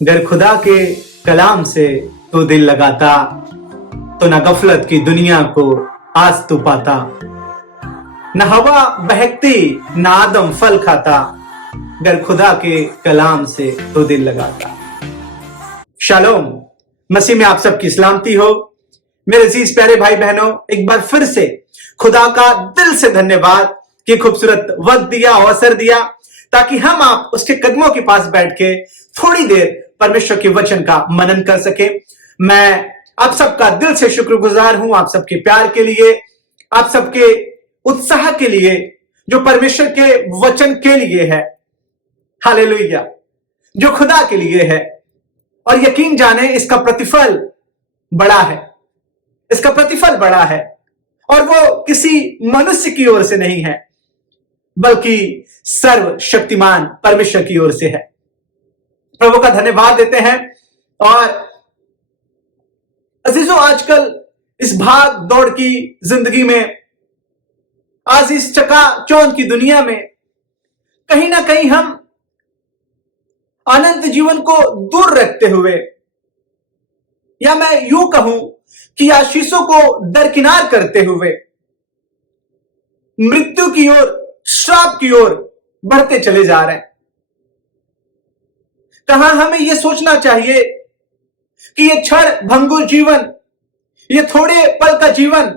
गर खुदा के कलाम से तो दिल लगाता, तो न गफलत की दुनिया को आज तू पाता। न हवा बहकती न आदम फल खाता, गर खुदा के कलाम से तो दिल लगाता। शालोम, मसीह में आप सबकी सलामती हो। मेरे अजीज प्यारे भाई बहनों, एक बार फिर से खुदा का दिल से धन्यवाद कि खूबसूरत वक्त दिया, अवसर दिया, ताकि हम आप उसके कदमों के पास बैठ के थोड़ी देर परमेश्वर के वचन का मनन कर सके। मैं आप सबका दिल से शुक्रगुजार हूं, आप सबके प्यार के लिए, आप सबके उत्साह के लिए जो परमेश्वर के वचन के लिए है। हालेलुया, जो खुदा के लिए है। और यकीन जाने इसका प्रतिफल बड़ा है, इसका प्रतिफल बड़ा है, और वो किसी मनुष्य की ओर से नहीं है, बल्कि सर्वशक्तिमान परमेश्वर की ओर से है। प्रभु का धन्यवाद देते हैं। और अजीजों, आजकल इस भाग दौड़ की जिंदगी में, आज इस चकाचौंध की दुनिया में कहीं ना कहीं हम अनंत जीवन को दूर रखते हुए, या मैं यूं कहूं कि आशीषों को दरकिनार करते हुए मृत्यु की ओर, श्राप की ओर बढ़ते चले जा रहे हैं। कहां हमें यह सोचना चाहिए कि यह क्षण भंगुर जीवन, यह थोड़े पल का जीवन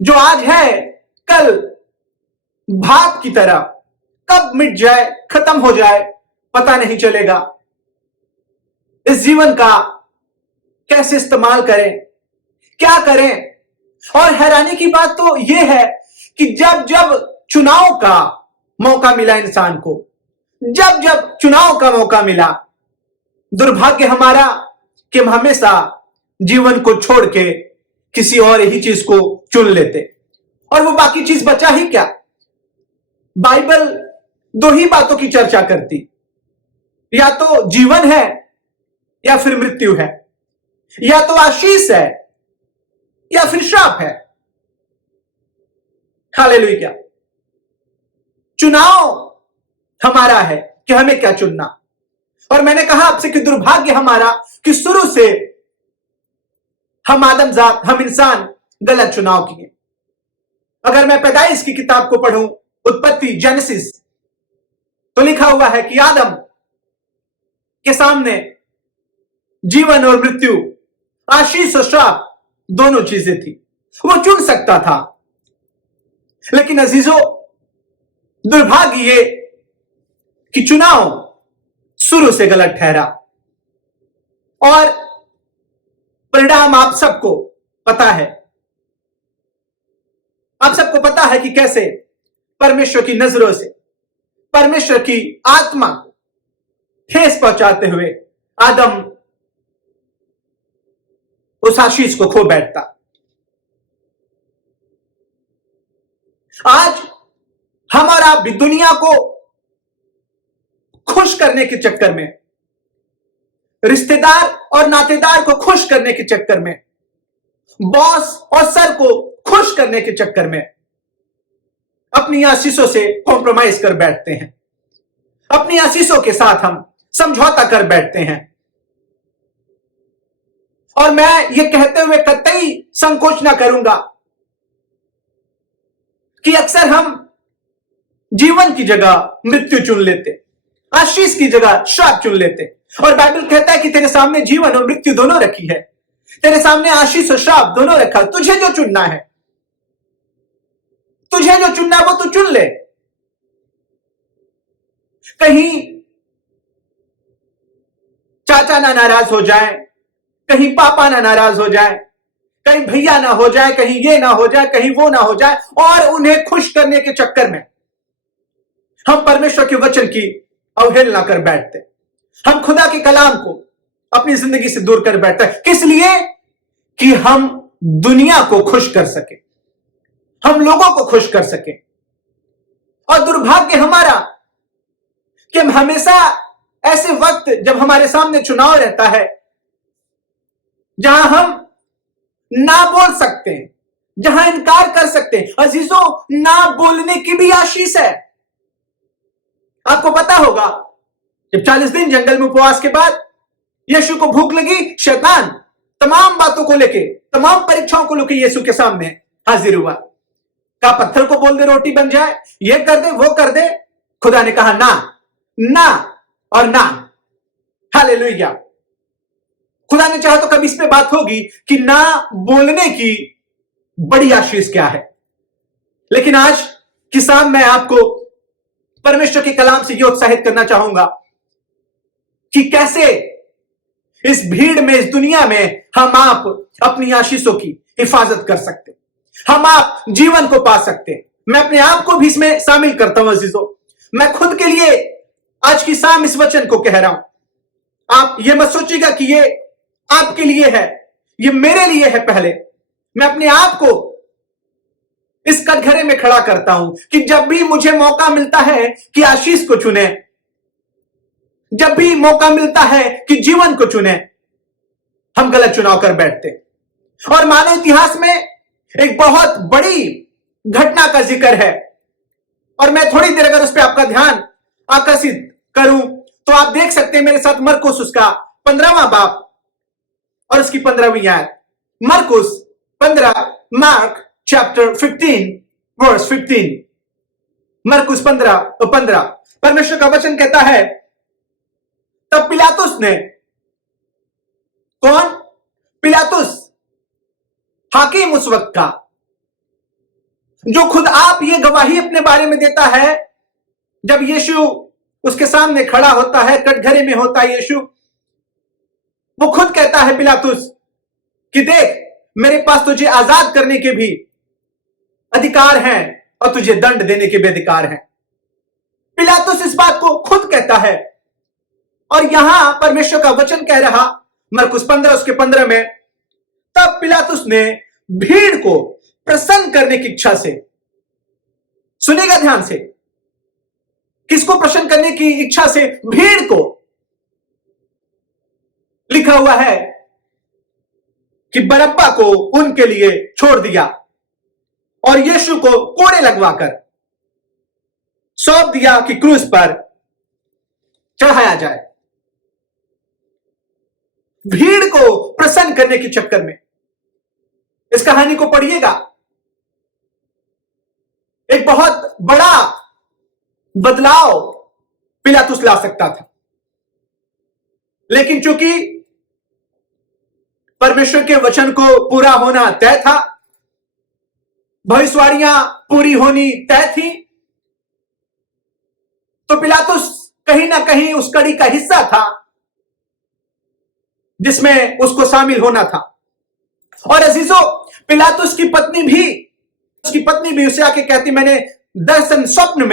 जो आज है, कल भाप की तरह कब मिट जाए, खत्म हो जाए, पता नहीं चलेगा। इस जीवन का कैसे इस्तेमाल करें, क्या करें। और हैरानी की बात तो यह है कि जब जब चुनाव का मौका मिला इंसान को, जब जब चुनाव का मौका मिला, दुर्भाग्य हमारा कि हम हमेशा जीवन को छोड़ के किसी और ही चीज को चुन लेते, और वो बाकी चीज बचा ही क्या। बाइबल दो ही बातों की चर्चा करती, या तो जीवन है या फिर मृत्यु है, या तो आशीष है या फिर श्राप है। हालेलुया। चुनाव हमारा है कि हमें क्या चुनना। और मैंने कहा आपसे कि दुर्भाग्य हमारा कि शुरू से हम आदमजात, हम इंसान गलत चुनाव किए। अगर मैं पैदाइश की किताब को पढ़ूं, उत्पत्ति, जेनेसिस, तो लिखा हुआ है कि आदम के सामने जीवन और मृत्यु, आशीष और श्राप दोनों चीजें थी। वो चुन सकता था, लेकिन अजीजों, दुर्भाग्य ये कि चुनाव शुरू से गलत ठहरा, और परिणाम आप सबको पता है। आप सबको पता है कि कैसे परमेश्वर की नजरों से, परमेश्वर की आत्मा को ठेस पहुंचाते हुए आदम उस आशीष को खो बैठता। आज हम और आप भी दुनिया को खुश करने के चक्कर में, रिश्तेदार और नातेदार को खुश करने के चक्कर में, बॉस और सर को खुश करने के चक्कर में अपनी आशीषों से कॉम्प्रोमाइज कर बैठते हैं। अपनी आशीषों के साथ हम समझौता कर बैठते हैं। और मैं ये कहते हुए कतई संकोच ना करूंगा कि अक्सर हम जीवन की जगह मृत्यु चुन लेते, आशीष की जगह श्राप चुन लेते। और बाइबल कहता है कि तेरे सामने जीवन और मृत्यु दोनों रखी है, तेरे सामने आशीष और श्राप दोनों रखा। तुझे जो चुनना है, तुझे जो चुनना है वो तू चुन ले। कहीं चाचा ना नाराज हो जाए, कहीं पापा ना नाराज हो जाए, कहीं भैया ना हो जाए, कहीं ये ना हो जाए, कहीं वो ना हो जाए, और उन्हें खुश करने के चक्कर में हम परमेश्वर के वचन की अवहेलना कर बैठते। हम खुदा के कलाम को अपनी जिंदगी से दूर कर बैठते हैं। किस लिए? कि हम दुनिया को खुश कर सके, हम लोगों को खुश कर सके। और दुर्भाग्य हमारा कि हम हमेशा ऐसे वक्त जब हमारे सामने चुनाव रहता है, जहां हम ना बोल सकते हैं, जहां इनकार कर सकते हैं। अजीजों, ना बोलने की भी आशीष है। आपको पता होगा जब 40 दिन जंगल में उपवास के बाद यीशु को भूख लगी, शैतान तमाम बातों को लेके, तमाम परीक्षाओं को लेके यीशु के सामने हाजिर हुआ। कहा पत्थर को बोल दे रोटी बन जाए, ये कर दे वो कर दे। खुदा ने कहा ना, ना और ना। हालेलुया। खुदा ने चाहा तो कभी इस पे बात होगी कि ना बोलने की बड़ी आशीष क्या है। लेकिन आज की शाम मैं आपको परमेश्वर के कलाम से यह उत्साहित करना चाहूंगा कि कैसे इस भीड़ में, इस दुनिया में हम आप अपनी आशीषों की हिफाजत कर सकते, हम आप जीवन को पा सकते। मैं अपने आप को भी इसमें शामिल करता हूं अजीजों। मैं खुद के लिए आज की शाम इस वचन को कह रहा हूं। आप ये मत सोचिएगा कि ये आपके लिए है, ये मेरे लिए है। पहले मैं अपने आप को इस कटघरे में खड़ा करता हूं कि जब भी मुझे मौका मिलता है कि आशीष को चुने, जब भी मौका मिलता है कि जीवन को चुने, हम गलत चुनाव कर बैठते। और मानव इतिहास में एक बहुत बड़ी घटना का जिक्र है, और मैं थोड़ी देर अगर उस पर आपका ध्यान आकर्षित करूं तो आप देख सकते हैं मेरे साथ मरकुस उसका 15वां बाब और उसकी 15वीं आयत। मरकुस 15, मार्क चैप्टर 15 वर्स 15। मरकुस 15 परमेश्वर का वचन कहता है, तब पिलातुस ने, कौन? पिलातुस, हाकिम उस वक्त का, जो खुद आप ये गवाही अपने बारे में देता है जब यीशु उसके सामने खड़ा होता है, कटघरे में होता है यीशु, वो खुद कहता है पिलातुस कि देख मेरे पास तुझे आजाद करने के भी अधिकार हैं और तुझे दंड देने के भी अधिकार हैं। पिलातुस इस बात को खुद कहता है, और यहां परमेश्वर का वचन कह रहा मरकुस 15 उसके 15 में, तब पिलातुस ने भीड़ को प्रसन्न करने की इच्छा से, सुनेगा ध्यान से, किसको प्रसन्न करने की इच्छा से? भीड़ को। लिखा हुआ है कि बरअब्बा को उनके लिए छोड़ दिया और यीशु को कोड़े लगवाकर सौंप दिया कि क्रूस पर चढ़ाया जाए। भीड़ को प्रसन्न करने के चक्कर में इस कहानी को पढ़िएगा। एक बहुत बड़ा बदलाव पिलातुस ला सकता था, लेकिन चूंकि परमेश्वर के वचन को पूरा होना तय था, भविष्यवाणियां पूरी होनी तय थी, तो पिलातुस कहीं ना कहीं उस कड़ी का हिस्सा था जिसमें उसको शामिल होना था। और अजीजों, पिलातुस की पत्नी भी उसे आके कहती, मैंने दर्शन स्वप्न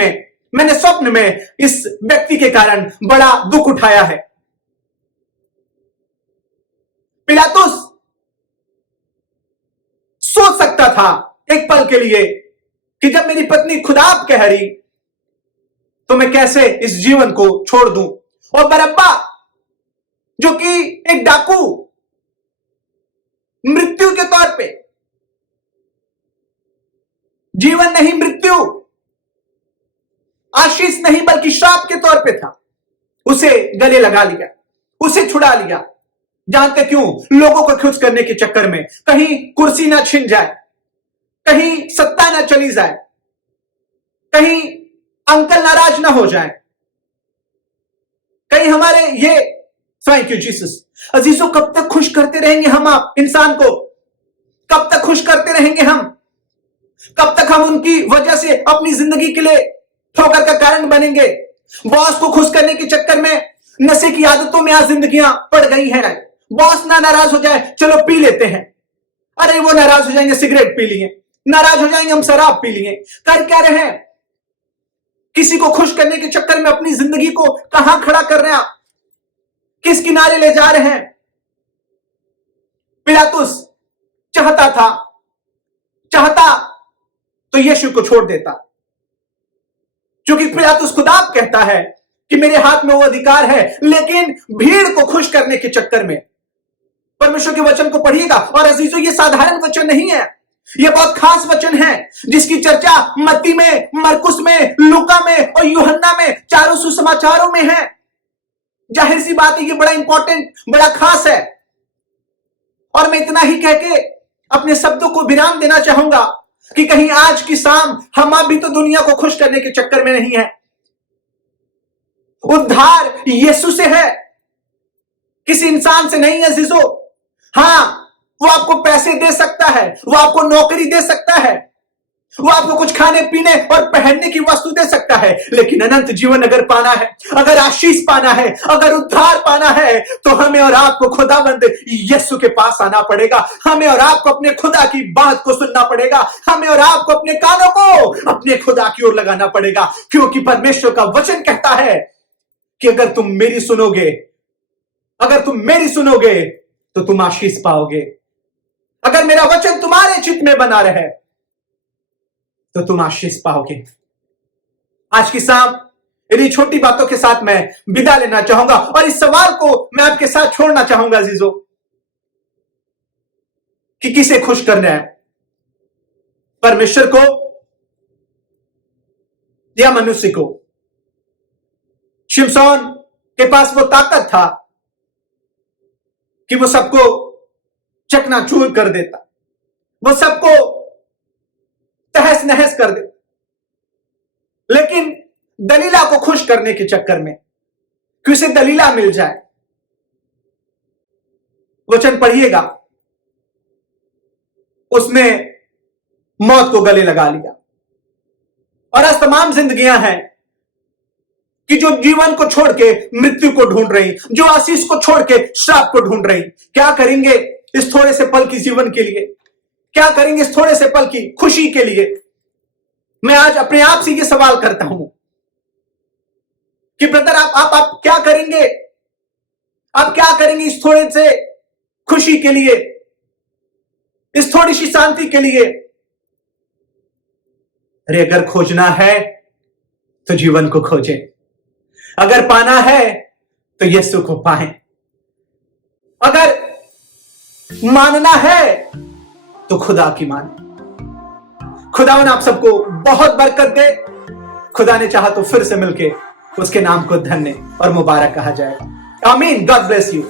में इस व्यक्ति के कारण बड़ा दुख उठाया है। पिलातुस सोच सकता था एक पल के लिए कि जब मेरी पत्नी खुद आप कह रही तो मैं कैसे इस जीवन को छोड़ दूं। और बरअब्बा जो कि एक डाकू, मृत्यु के तौर पे, जीवन नहीं मृत्यु, आशीष नहीं बल्कि श्राप के तौर पे था, उसे गले लगा लिया, उसे छुड़ा लिया। जानते क्यों? लोगों को खुश करने के चक्कर में, कहीं कुर्सी ना छिन जाए, कहीं सत्ता ना चली जाए, कहीं अंकल नाराज ना हो जाए, कहीं हमारे ये थैंक यू जीसस। अजीजों, कब तक खुश करते रहेंगे हम आप इंसान को? कब तक खुश करते रहेंगे हम? कब तक हम उनकी वजह से अपनी जिंदगी के लिए ठोकर का कारण बनेंगे? बॉस को खुश करने के चक्कर में नशे की आदतों में आज जिंदगियां पड़ गई हैं। बॉस ना नाराज हो जाए, चलो पी लेते हैं। अरे वो नाराज हो जाएंगे, सिगरेट पी लिए, नाराज हो जाएंगे, हम शराब पी लिए। कर क्या रहे हैं? किसी को खुश करने के चक्कर में अपनी जिंदगी को कहां खड़ा कर रहे हैं आप? किस किनारे ले जा रहे हैं? पिलातुस चाहता तो यीशु को छोड़ देता, क्योंकि पिलातुस खुद आप कहता है कि मेरे हाथ में वो अधिकार है। लेकिन भीड़ को खुश करने के चक्कर में परमेश्वर के वचन को पढ़िएगा। और अजीजों, ये साधारण वचन नहीं है, ये बहुत खास वचन है जिसकी चर्चा मत्ती में, मरकुस में, लूका में और यूहन्ना में, चारों सुसमाचारों में है। जाहिर सी बात है ये बड़ा इंपॉर्टेंट, बड़ा खास है। और मैं इतना ही कह के अपने शब्दों को विराम देना चाहूंगा कि कहीं आज की शाम हम आप भी तो दुनिया को खुश करने के चक्कर में नहीं है। उद्धार यीशु से है, किसी इंसान से नहीं है जीजो। हां, वो आपको पैसे दे सकता है, वो आपको नौकरी दे सकता है, वो आपको कुछ खाने पीने और पहनने की वस्तु दे सकता है, लेकिन अनंत जीवन अगर पाना है, अगर आशीष पाना है, अगर उद्धार पाना है, तो हमें और आपको खुदावंद यीशु के पास आना पड़ेगा। हमें और आपको अपने खुदा की बात को सुनना पड़ेगा। हमें और आपको अपने कानों को अपने खुदा की ओर लगाना पड़ेगा, क्योंकि परमेश्वर का वचन कहता है कि अगर तुम मेरी सुनोगे तो तुम आशीष पाओगे। अगर मेरा वचन तुम्हारे चित्त में बना रहे तो तुम आशीष पाओगे। आज की शाम इन्हीं छोटी बातों के साथ मैं विदा लेना चाहूंगा और इस सवाल को मैं आपके साथ छोड़ना चाहूंगा जीजो, कि किसे खुश करना है, परमेश्वर को या मनुष्य को। शिमशोन के पास वो ताकत था कि वो सबको चकनाचूर कर देता, वो सबको तहस नहस कर देता, लेकिन दलीला को खुश करने के चक्कर में कि उसे दलीला मिल जाए, वचन पढ़िएगा, उसने मौत को गले लगा लिया। और आज तमाम जिंदगियां हैं कि जो जीवन को छोड़ के मृत्यु को ढूंढ रही, जो आशीष को छोड़ के श्राप को ढूंढ रही। क्या करेंगे इस थोड़े से पल की जीवन के लिए? क्या करेंगे इस थोड़े से पल की खुशी के लिए? मैं आज अपने आप से ये सवाल करता हूं कि ब्रदर आप क्या करेंगे? आप क्या करेंगे इस थोड़े से खुशी के लिए, इस थोड़ी सी शांति के लिए? अरे अगर खोजना है तो जीवन को खोजें, अगर पाना है तो यीशु को पाएं, अगर मानना है तो खुदा की माने। खुदावन आप सबको बहुत बरकत दे। खुदा ने चाहा तो फिर से मिलके उसके नाम को धन्य और मुबारक कहा जाएगा। आमीन। God bless you.